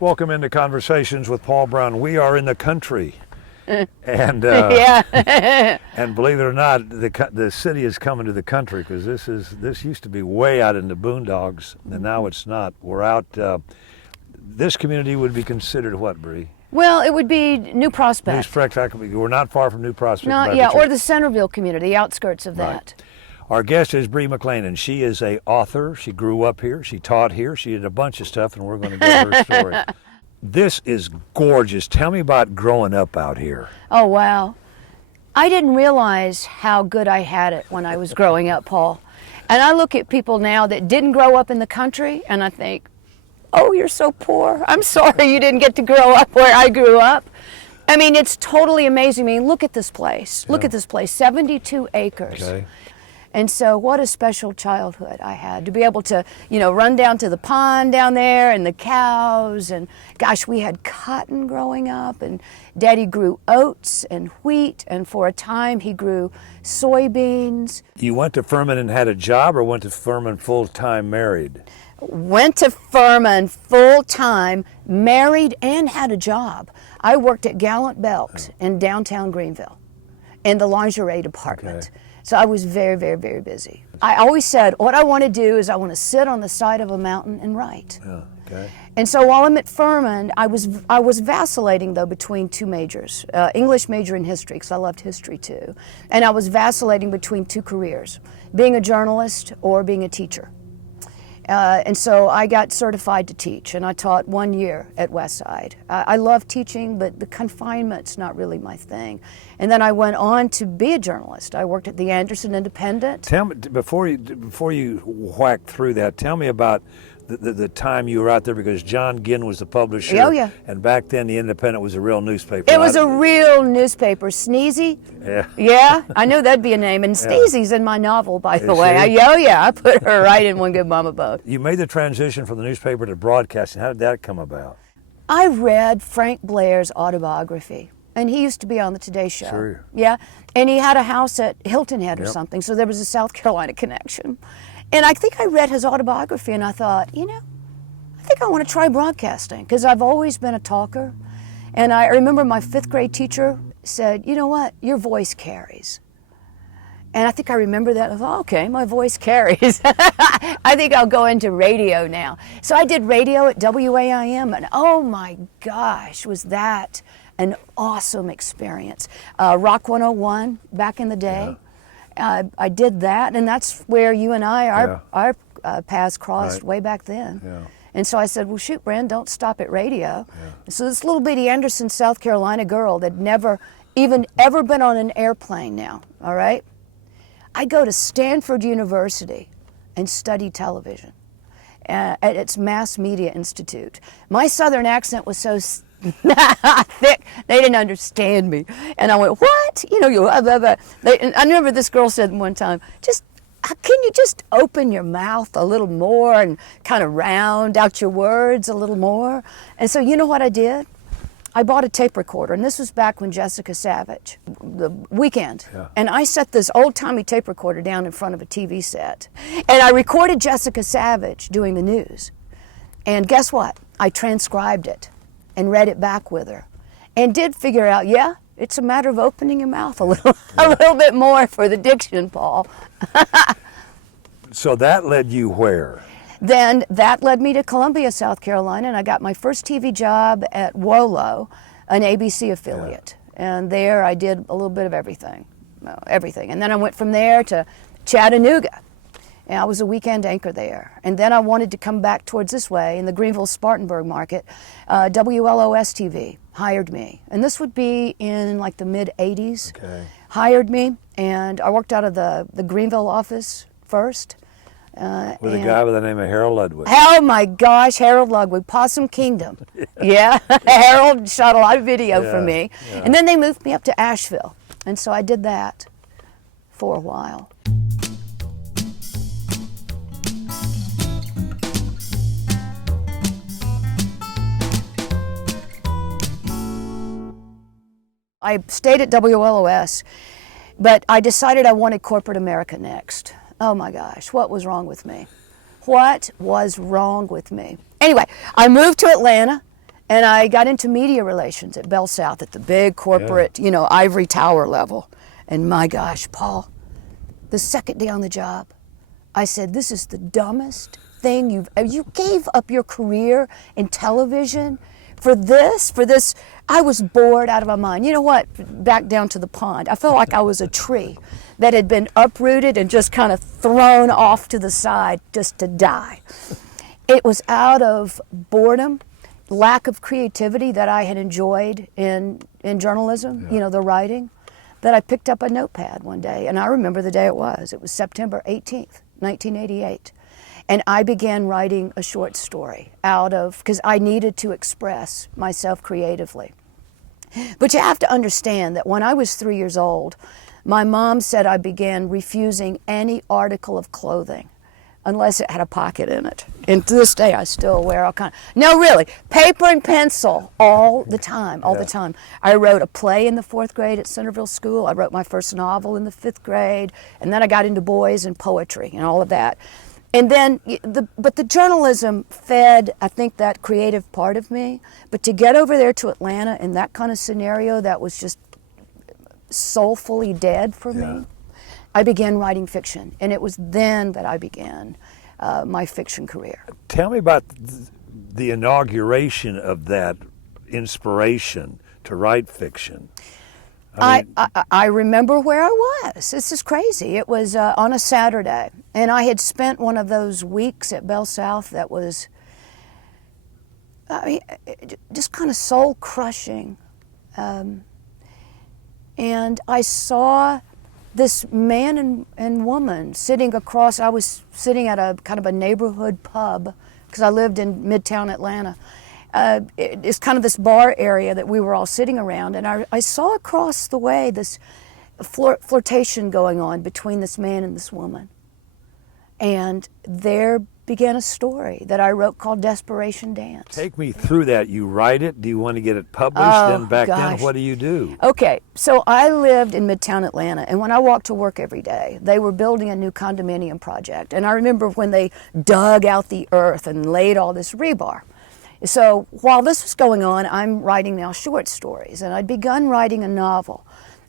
Welcome into Conversations with Paul Brown. We are in the country. And Yeah. and believe it or not, the city is coming to the country, because this used to be way out in the boondocks, and now it's not. We're out. This community would be considered what, Bree? Well, it would be New Prospect. We're not far from New Prospect. No, yeah, or the Centerville community, the outskirts of that. Right. Our guest is Bren McClain, and she is an author. She grew up here. She taught here. She did a bunch of stuff, and we're going to get her story. This is gorgeous. Tell me about growing up out here. Oh, wow. I didn't realize how good I had it when I was growing up, Paul. And I look at people now that didn't grow up in the country, and I think, oh, you're so poor. I'm sorry you didn't get to grow up where I grew up. I mean, it's totally amazing. I mean, look at this place. Look at this place, 72 acres. Okay. And so what a special childhood I had to be able to, run down to the pond down there and the cows. And gosh, we had cotton growing up, and Daddy grew oats and wheat. And for a time he grew soybeans. You went to Furman and had a job, or went to Furman full-time married? Went to Furman full-time, married, and had a job. I worked at Gallant Belks in downtown Greenville in the lingerie department. Okay. So I was very, very, very busy. I always said, what I want to do is I want to sit on the side of a mountain and write. Yeah, okay. And so while I'm at Furman, I was vacillating, though, between two majors, English major and history, because I loved history, too. And I was vacillating between two careers, being a journalist or being a teacher. And so I got certified to teach, and I taught 1 year at Westside. I love teaching, but the confinement's not really my thing. And then I went on to be a journalist. I worked at the Anderson Independent. Tell me, before you whack through that, tell me about the time you were out there, because John Ginn was the publisher. Oh, yeah. And back then the Independent was a real newspaper. It was a real newspaper. Sneezy? Yeah. Yeah, I know that'd be a name. And Sneezy's in my novel, by the way. She? I put her right in One Good Mama Boat. You made the transition from the newspaper to broadcasting. How did that come about? I read Frank Blair's autobiography, and he used to be on the Today Show. Sure. Yeah, and he had a house at Hilton Head or something, so there was a South Carolina connection. And I think I read his autobiography, and I thought, I think I want to try broadcasting, because I've always been a talker. And I remember my 5th grade teacher said, you know what, your voice carries. And I think I remember that. I thought, okay, my voice carries. I think I'll go into radio now. So I did radio at WAIM, and oh my gosh, was that an awesome experience. Rock 101 back in the day. Yeah. I did that, and that's where you and I, our paths crossed way back then. Yeah. And so I said, well, shoot, Bren, don't stop at radio. Yeah. So this little bitty Anderson, South Carolina girl that never even ever been on an airplane now, all right? I go to Stanford University and study television at its Mass Media Institute. My Southern accent was so thick, they didn't understand me. And I went, what? I remember this girl said one time, can you just open your mouth a little more and kind of round out your words a little more? And so you know what I did? I bought a tape recorder, and this was back when Jessica Savage, the weekend. Yeah. And I set this old-timey tape recorder down in front of a TV set. And I recorded Jessica Savage doing the news. And guess what? I transcribed it and read it back with her, and did figure out, it's a matter of opening your mouth a little bit more for the diction, Paul. So that led you where? Then that led me to Columbia, South Carolina, and I got my first TV job at WOLO, an ABC affiliate. Yeah. And there I did a little bit of everything. And then I went from there to Chattanooga. And I was a weekend anchor there. And then I wanted to come back towards this way in the Greenville-Spartanburg market. WLOS TV hired me. And this would be in like the mid-'80s. Okay. Hired me, and I worked out of the Greenville office first. With a guy by the name of Harold Ludwig. Oh my gosh, Harold Ludwig, Possum Kingdom. Yeah, Harold shot a lot of video for me. Yeah. And then they moved me up to Asheville. And so I did that for a while. I stayed at WLOS, but I decided I wanted corporate America next. Oh my gosh, what was wrong with me? What was wrong with me? Anyway, I moved to Atlanta. And I got into media relations at Bell South at the big corporate, ivory tower level. And my gosh, Paul, the second day on the job, I said, this is the dumbest thing you gave up your career in television for this. I was bored out of my mind. You know what? Back down to the pond. I felt like I was a tree that had been uprooted and just kind of thrown off to the side just to die. It was out of boredom, lack of creativity that I had enjoyed in journalism, the writing, that I picked up a notepad one day. And I remember the day it was. It was September 18th, 1988. And I began writing a short story because I needed to express myself creatively. But you have to understand that when I was 3 years old, my mom said I began refusing any article of clothing unless it had a pocket in it. And to this day, I still wear all kinds. No, really, paper and pencil all the time. I wrote a play in the 4th grade at Centerville School. I wrote my first novel in the 5th grade. And then I got into boys and poetry and all of that. And then, but the journalism fed, I think, that creative part of me. But to get over there to Atlanta in that kind of scenario that was just soulfully dead for me, I began writing fiction. And it was then that I began my fiction career. Tell me about the inauguration of that inspiration to write fiction. I remember where I was. This is crazy. It was on a Saturday, and I had spent one of those weeks at Bell South that was just kind of soul-crushing. And I saw this man and woman sitting across. I was sitting at a kind of a neighborhood pub because I lived in Midtown Atlanta. It's kind of this bar area that we were all sitting around, and I saw across the way this flirtation going on between this man and this woman. And there began a story that I wrote called Desperation Dance. Take me through that. You write it? Do you want to get it published? Then then, what do you do? Okay, so I lived in Midtown Atlanta, and when I walked to work every day, they were building a new condominium project. And I remember when they dug out the earth and laid all this rebar. So while this was going on, I'm writing now short stories, and I'd begun writing a novel.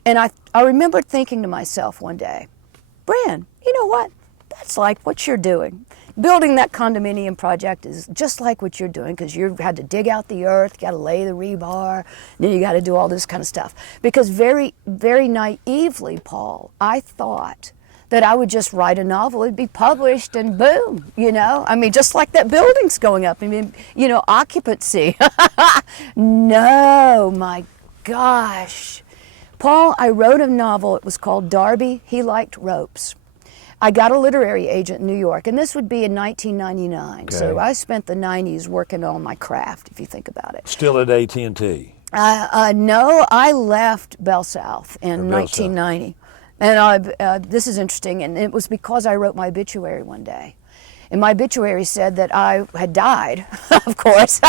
And I remember thinking to myself one day, Bren, you know what? That's like what you're doing. Building that condominium project is just like what you're doing, because you had to dig out the earth, you got to lay the rebar, then you got to do all this kind of stuff. Because very, very naively, Paul, I thought that I would just write a novel, it'd be published, and boom, just like that building's going up. Occupancy. No, my gosh. Paul, I wrote a novel, it was called Darby, He Liked Ropes. I got a literary agent in New York, and this would be in 1999. Okay. So I spent the 90s working on my craft, if you think about it. Still at AT&T? No, I left Bell South in 1990. And this is interesting, and it was because I wrote my obituary one day. And my obituary said that I had died, of course,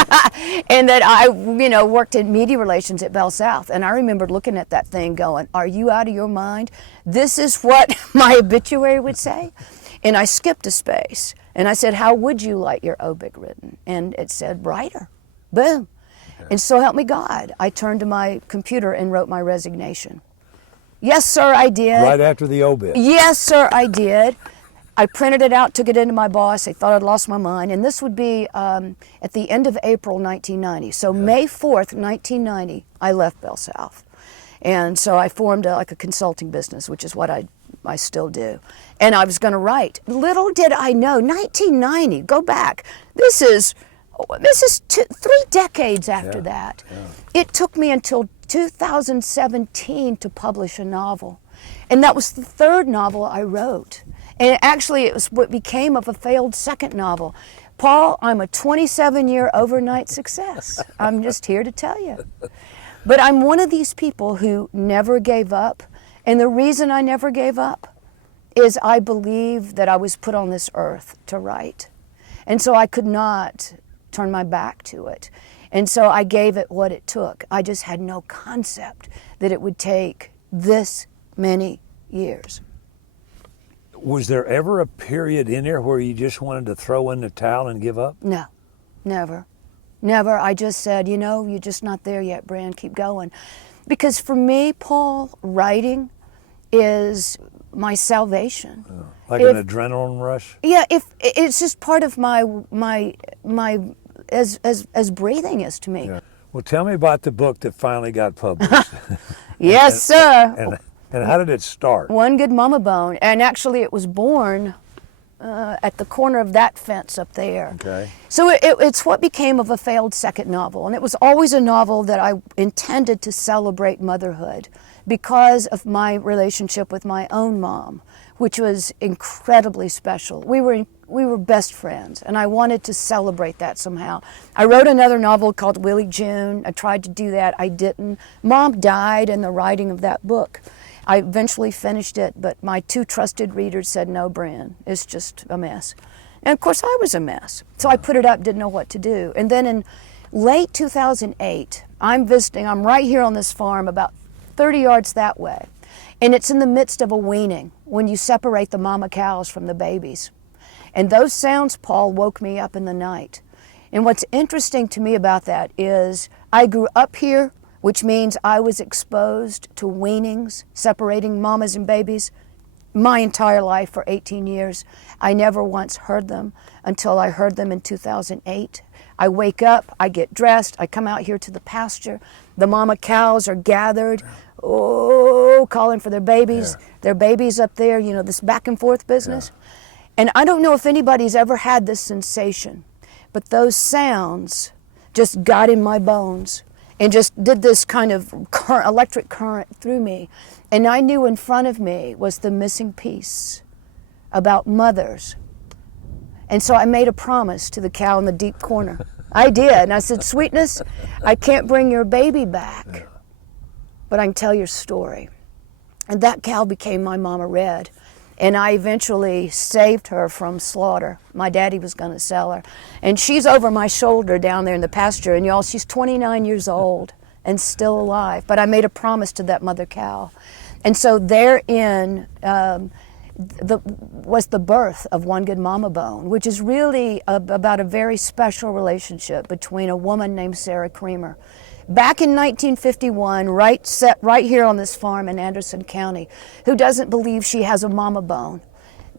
and that I, worked in media relations at Bell South. And I remembered looking at that thing going, are you out of your mind? This is what my obituary would say? And I skipped a space, and I said, how would you like your obit written? And it said, writer. Boom. Okay. And so help me God, I turned to my computer and wrote my resignation. Yes, sir, I did. Right after the obit? Yes, sir, I did. I printed it out, took it into my boss. They thought I'd lost my mind. And this would be at the end of April 1990. So May 4th, 1990, I left Bell South. And so I formed a consulting business, which is what I still do. And I was going to write. Little did I know, 1990, go back. This is 3 decades after that. Yeah. It took me until 2017 to publish a novel. And that was the 3rd novel I wrote. And actually, it was what became of a failed second novel. Paul, I'm a 27-year overnight success. I'm just here to tell you. But I'm one of these people who never gave up. And the reason I never gave up is I believe that I was put on this earth to write. And so I could not turn my back to it. And so I gave it what it took. I just had no concept that it would take this many years. Was there ever a period in there where you just wanted to throw in the towel and give up? No, never. Never. I just said, you know, you're just not there yet, Bren. Keep going. Because for me, Paul, writing is my salvation. Like an adrenaline rush? Yeah, if it's just part of my as breathing is to me. Yeah. Well, tell me about the book that finally got published. Yes, sir. And how did it start? One Good Mama Bone, and actually it was born at the corner of that fence up there. Okay. So it's what became of a failed second novel, and it was always a novel that I intended to celebrate motherhood because of my relationship with my own mom, which was incredibly special. We were best friends, and I wanted to celebrate that somehow. I wrote another novel called Willie June. I tried to do that. I didn't. Mom died in the writing of that book. I eventually finished it, but my two trusted readers said, no, Bren, it's just a mess. And of course I was a mess. So I put it up, didn't know what to do. And then in late 2008, I'm right here on this farm about 30 yards that way. And it's in the midst of a weaning when you separate the mama cows from the babies. And those sounds, Paul, woke me up in the night. And what's interesting to me about that is I grew up here, which means I was exposed to weanings, separating mamas and babies, my entire life for 18 years. I never once heard them until I heard them in 2008. I wake up, I get dressed, I come out here to the pasture. The mama cows are gathered, calling for their babies. Yeah. Their babies up there, you know, this back and forth business. Yeah. And I don't know if anybody's ever had this sensation, but those sounds just got in my bones and just did this kind of electric current through me. And I knew in front of me was the missing piece about mothers. And so I made a promise to the cow in the deep corner. I did. And I said, Sweetness, I can't bring your baby back, but I can tell your story. And that cow became my Mama Red. And I eventually saved her from slaughter. My daddy was going to sell her. And she's over my shoulder down there in the pasture. And y'all, she's 29 years old and still alive. But I made a promise to that mother cow. And so therein was the birth of One Good Mama Bone, which is really about a very special relationship between a woman named Sarah Creamer. Back in 1951, right here on this farm in Anderson County, who doesn't believe she has a mama bone,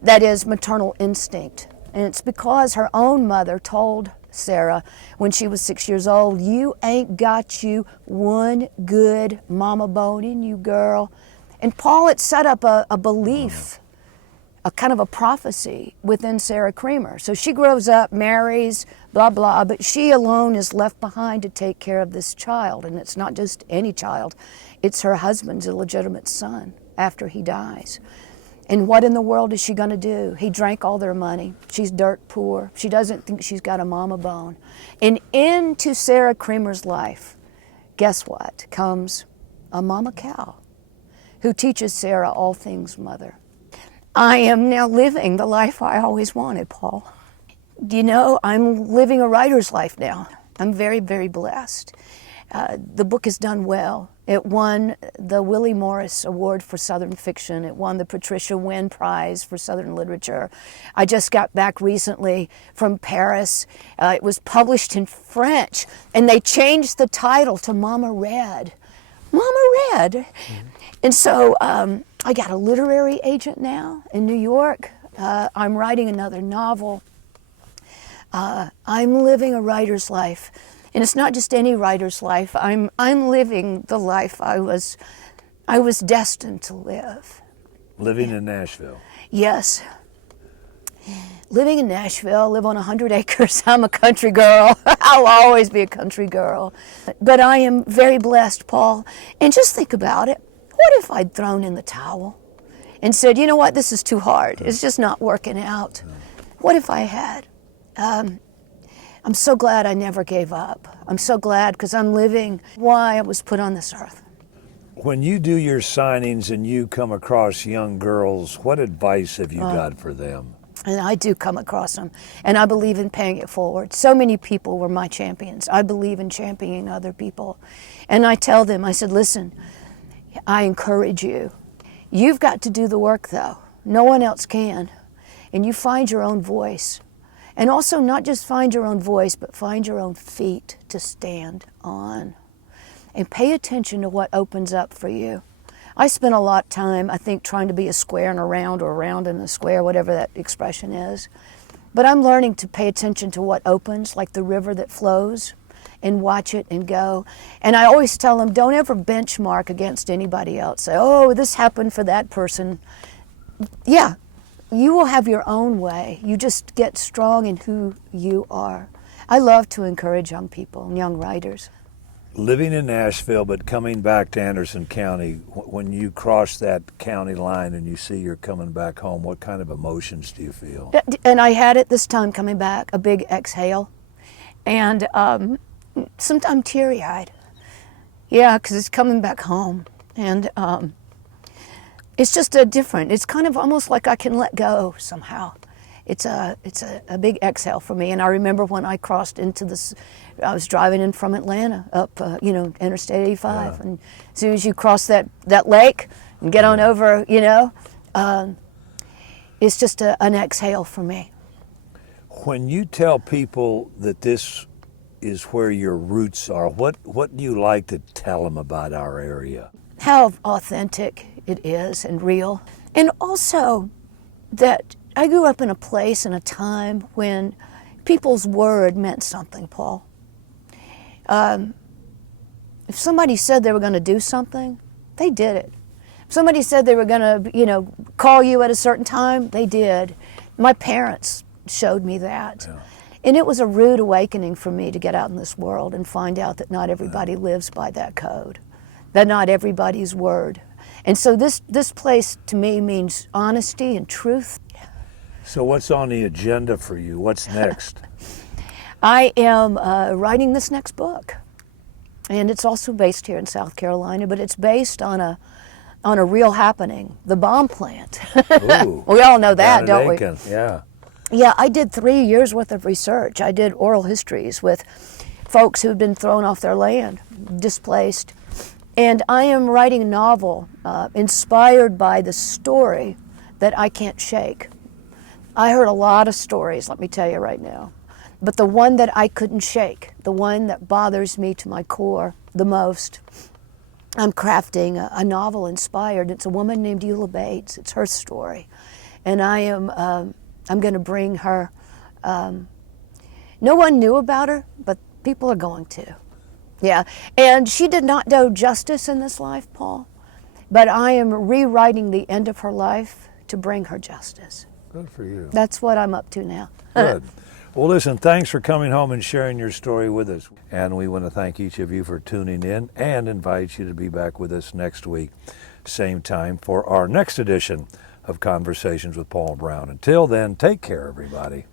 that is maternal instinct. And it's because her own mother told Sarah when she was 6 years old, you ain't got you one good mama bone in you, girl. And Paul had set up a belief, a kind of a prophecy within Sarah Creamer. So she grows up, marries, blah, blah, but she alone is left behind to take care of this child. And it's not just any child, it's her husband's illegitimate son after he dies. And what in the world is she gonna do? He drank all their money. She's dirt poor. She doesn't think she's got a mama bone. And into Sarah Creamer's life, guess what? Comes a mama cow who teaches Sarah all things mother. I am now living the life I always wanted, Paul. You know, I'm living a writer's life now. I'm very, very blessed. The book has done well. It won the Willie Morris Award for Southern Fiction. It won the Patricia Wynne Prize for Southern Literature. I just got back recently from Paris. It was published in French, and they changed the title to Mama Red. Mama Red. Mm-hmm. And so I got a literary agent now in New York. I'm writing another novel. I'm living a writer's life. And it's not just any writer's life. I'm living the life I was destined to live. Living in Nashville. Yes. Living in Nashville, live on 100 acres. I'm a country girl. I'll always be a country girl. But I am very blessed, Paul. And just think about it. What if I'd thrown in the towel and said, you know what, this is too hard. It's just not working out. What if I had? I'm so glad I never gave up. I'm so glad because I'm living why I was put on this earth. When you do your signings and you come across young girls, what advice have you got for them? And I do come across them, and I believe in paying it forward. So many people were my champions. I believe in championing other people. And I tell them, I said, listen, I encourage you. You've got to do the work, though. No one else can. And you find your own voice. And also not just find your own voice, but find your own feet to stand on. And pay attention to what opens up for you. I spent a lot of time, I think, trying to be a square and a round, or a round and a square, whatever that expression is. But I'm learning to pay attention to what opens, like the river that flows, and watch it and go. And I always tell them, don't ever benchmark against anybody else. Say, oh, this happened for that person. Yeah, you will have your own way. You just get strong in who you are. I love to encourage young people and young writers. Living in Nashville, but coming back to Anderson County, when you cross that county line and you see you're coming back home, what kind of emotions do you feel? And I had it this time coming back, a big exhale. And sometimes teary-eyed. Yeah, because it's coming back home. And it's just different. It's kind of almost like I can let go somehow. It's a big exhale for me. And I remember when I crossed into this, I was driving in from Atlanta up, Interstate 85. Yeah. And as soon as you cross that lake and get on over, it's just an exhale for me. When you tell people that this is where your roots are, what do you like to tell them about our area? How authentic it is and real. And also that I grew up in a place and a time when people's word meant something, Paul. If somebody said they were going to do something, they did it. If somebody said they were going to, call you at a certain time, they did. My parents showed me that. Yeah. And it was a rude awakening for me to get out in this world and find out that not everybody lives by that code, that not everybody's word. And so this place to me means honesty and truth. So what's on the agenda for you? What's next? I am writing this next book. And it's also based here in South Carolina, but it's based on a real happening, the bomb plant. Ooh, we all know that, don't we? Yeah. Yeah, I did 3 years worth of research. I did oral histories with folks who'd been thrown off their land, displaced. And I am writing a novel inspired by the story that I can't shake. I heard a lot of stories, let me tell you right now. But the one that I couldn't shake, the one that bothers me to my core the most, I'm crafting a novel inspired. It's a woman named Eula Bates. It's her story. And I'm going to bring her. No one knew about her, but people are going to. Yeah, and she did not know justice in this life, Paul, but I am rewriting the end of her life to bring her justice. Good for you. That's what I'm up to now. Good. Well, listen, thanks for coming home and sharing your story with us. And we want to thank each of you for tuning in and invite you to be back with us next week, same time, for our next edition of Conversations with Paul Brown. Until then, take care, everybody.